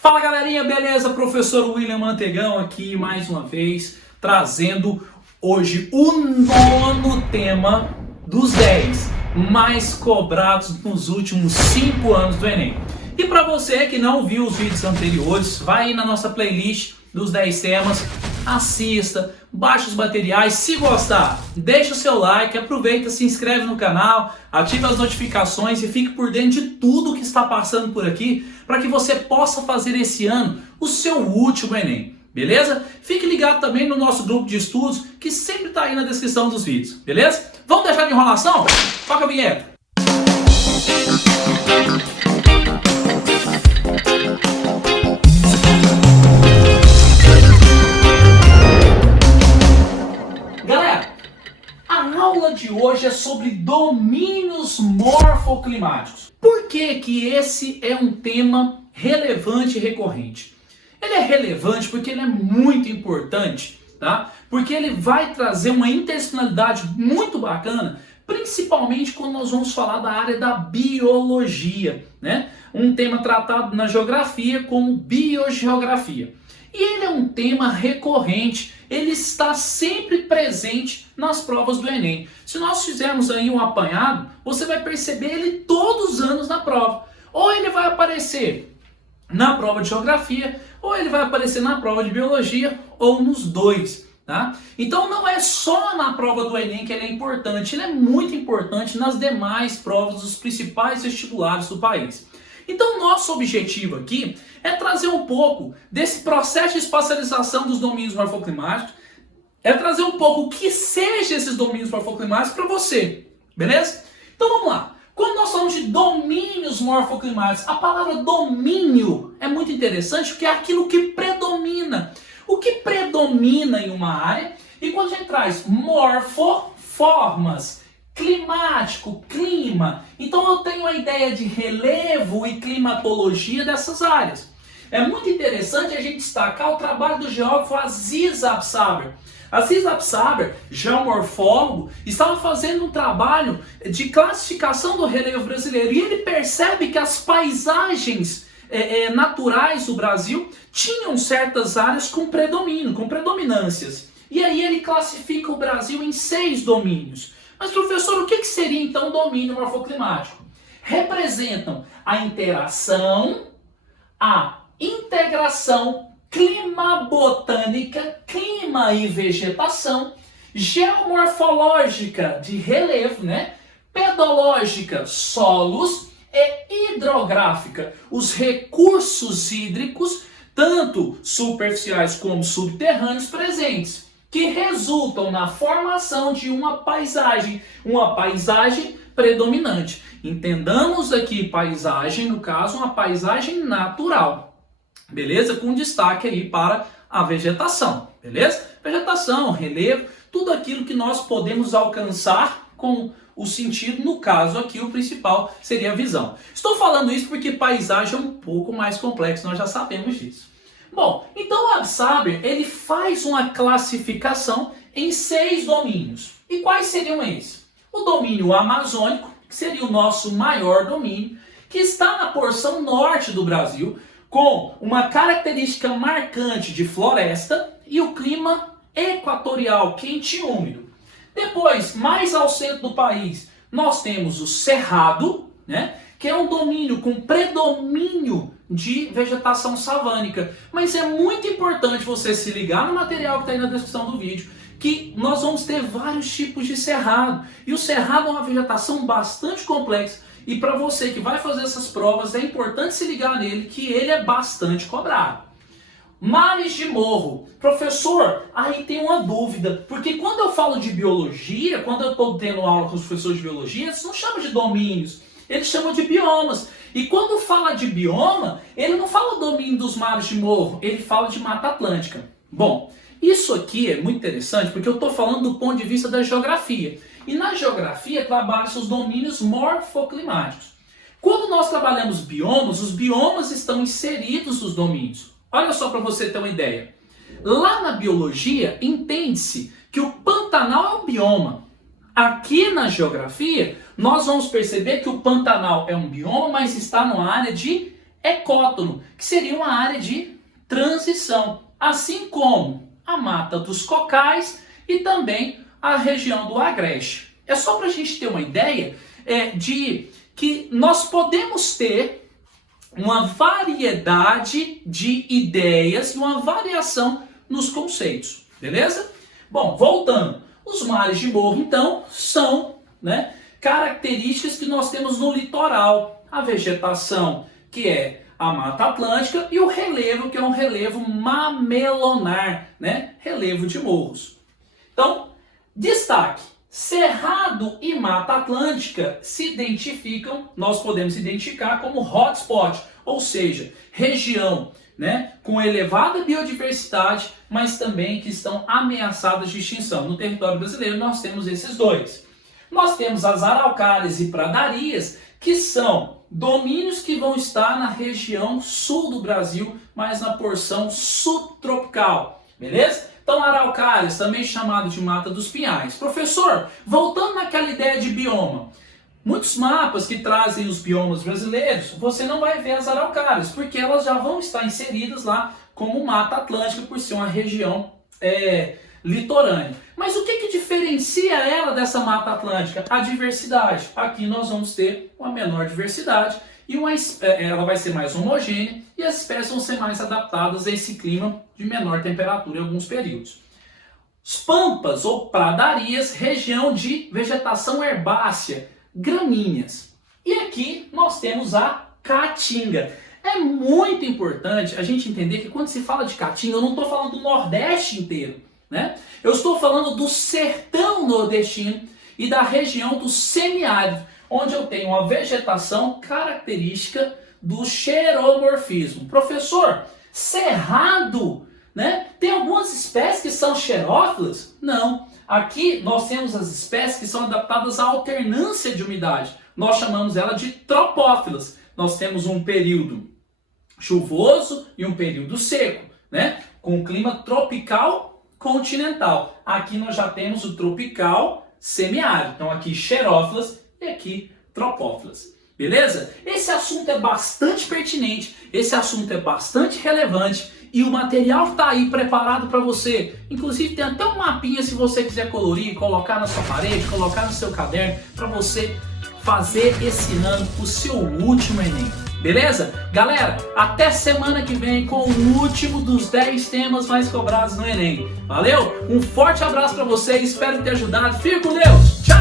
Fala galerinha, beleza? Professor William Mantegão aqui mais uma vez, trazendo hoje o nono tema dos 10 mais cobrados nos últimos 5 anos do Enem. E para você que não viu os vídeos anteriores, vai aí na nossa playlist dos 10 temas, assista, baixe os materiais, se gostar, deixa o seu like, aproveita, se inscreve no canal, ative as notificações e fique por dentro de tudo que está passando por aqui, para que você possa fazer esse ano o seu último Enem, beleza? Fique ligado também no nosso grupo de estudos, que sempre está aí na descrição dos vídeos, beleza? Vamos deixar de enrolação? Toca a vinheta! A aula de hoje é sobre domínios morfoclimáticos. Por que que esse é um tema relevante e recorrente? Ele é relevante porque ele é muito importante, tá? Porque ele vai trazer uma interdisciplinaridade muito bacana, principalmente quando nós vamos falar da área da biologia, né? Um tema tratado na geografia como biogeografia. E ele é um tema recorrente, ele está sempre presente nas provas do Enem. Se nós fizermos aí um apanhado, você vai perceber ele todos os anos na prova. Ou ele vai aparecer na prova de geografia, ou ele vai aparecer na prova de biologia, ou nos dois. Tá? Então não é só na prova do Enem que ele é importante, ele é muito importante nas demais provas dos principais vestibulares do país. Então nosso objetivo aqui é trazer um pouco desse processo de espacialização dos domínios morfoclimáticos, é trazer um pouco o que seja esses domínios morfoclimáticos para você, beleza? Então vamos lá. Quando nós falamos de domínios morfoclimáticos, a palavra domínio é muito interessante porque é aquilo que predomina. O que predomina em uma área, e quando a gente traz morfo, formas, climático, clima, então eu tenho a ideia de relevo e climatologia dessas áreas. É muito interessante a gente destacar o trabalho do geógrafo Aziz Absaber. Aziz Absaber, geomorfólogo, estava fazendo um trabalho de classificação do relevo brasileiro e ele percebe que as paisagens naturais do Brasil tinham certas áreas com predomínio, com predominâncias. E aí ele classifica o Brasil em 6 domínios. Mas professor, o que seria então o domínio morfoclimático? Representam a interação, a integração climabotânica, clima e vegetação, geomorfológica de relevo, né? Pedológica, solos, e hidrográfica, os recursos hídricos, tanto superficiais como subterrâneos presentes, que resultam na formação de uma paisagem predominante. Entendamos aqui paisagem, no caso, uma paisagem natural, beleza? Com destaque aí para a vegetação, beleza? Vegetação, relevo, tudo aquilo que nós podemos alcançar com o sentido, no caso aqui, o principal seria a visão. Estou falando isso porque paisagem é um pouco mais complexo, nós já sabemos disso. Bom, então o Absaber, ele faz uma classificação em 6 domínios. E quais seriam esses? O domínio amazônico, que seria o nosso maior domínio, que está na porção norte do Brasil, com uma característica marcante de floresta e o clima equatorial, quente e úmido. Depois, mais ao centro do país, nós temos o Cerrado, né, que é um domínio com predomínio de vegetação savânica. Mas é muito importante você se ligar no material que está aí na descrição do vídeo, que nós vamos ter vários tipos de cerrado. E o cerrado é uma vegetação bastante complexa. E para você que vai fazer essas provas, é importante se ligar nele, que ele é bastante cobrado. Mares de morro. Professor, aí tem uma dúvida, porque quando eu falo de biologia, quando eu estou tendo aula com os professores de biologia, eles não chamam de domínios, eles chamam de biomas. E quando fala de bioma, ele não fala o domínio dos mares de morro, ele fala de Mata Atlântica. Bom, isso aqui é muito interessante porque eu estou falando do ponto de vista da geografia. E na geografia trabalham-se os domínios morfoclimáticos. Quando nós trabalhamos biomas, os biomas estão inseridos nos domínios. Olha só para você ter uma ideia. Lá na biologia, entende-se que o Pantanal é um bioma. Aqui na geografia, nós vamos perceber que o Pantanal é um bioma, mas está numa área de ecótono, que seria uma área de transição, assim como a Mata dos Cocais e também a região do Agreste. É só para a gente ter uma ideia de que nós podemos ter uma variedade de ideias e uma variação nos conceitos, beleza? Bom, voltando, os mares de morro, então, são, características que nós temos no litoral, a vegetação, que é a Mata Atlântica, e o relevo, que é um relevo mamelonar, relevo de morros. Então, destaque, Cerrado e Mata Atlântica se identificam, nós podemos identificar como hotspot, ou seja, região com elevada biodiversidade, mas também que estão ameaçadas de extinção. No território brasileiro nós temos esses dois. Nós temos as araucárias e pradarias, que são domínios que vão estar na região sul do Brasil, mas na porção subtropical, beleza? Então, araucárias, também chamado de Mata dos Pinhais. Professor, voltando naquela ideia de bioma, muitos mapas que trazem os biomas brasileiros, você não vai ver as araucárias, porque elas já vão estar inseridas lá como Mata Atlântica, por ser uma região litorânea. Mas o que diferencia ela dessa Mata Atlântica? A diversidade. Aqui nós vamos ter uma menor diversidade e ela vai ser mais homogênea e as espécies vão ser mais adaptadas a esse clima de menor temperatura em alguns períodos. Os pampas ou pradarias, região de vegetação herbácea, gramíneas. E aqui nós temos a caatinga. É muito importante a gente entender que quando se fala de caatinga, eu não estou falando do Nordeste inteiro, Eu estou falando do sertão nordestino e da região do semiárido, onde eu tenho uma vegetação característica do xeromorfismo. Professor, cerrado, tem algumas espécies que são xerófilas? Não. Aqui nós temos as espécies que são adaptadas à alternância de umidade. Nós chamamos ela de tropófilas. Nós temos um período chuvoso e um período seco, com clima tropical continental. Aqui nós já temos o tropical semiárido. Então aqui xerófilas e aqui tropófilas. Beleza? Esse assunto é bastante pertinente, esse assunto é bastante relevante e o material está aí preparado para você. Inclusive tem até um mapinha se você quiser colorir, colocar na sua parede, colocar no seu caderno, para você fazer esse ano o seu último Enem. Beleza? Galera, até semana que vem com o último dos 10 temas mais cobrados no Enem. Valeu? Um forte abraço para vocês, espero ter ajudado. Fique com Deus! Tchau!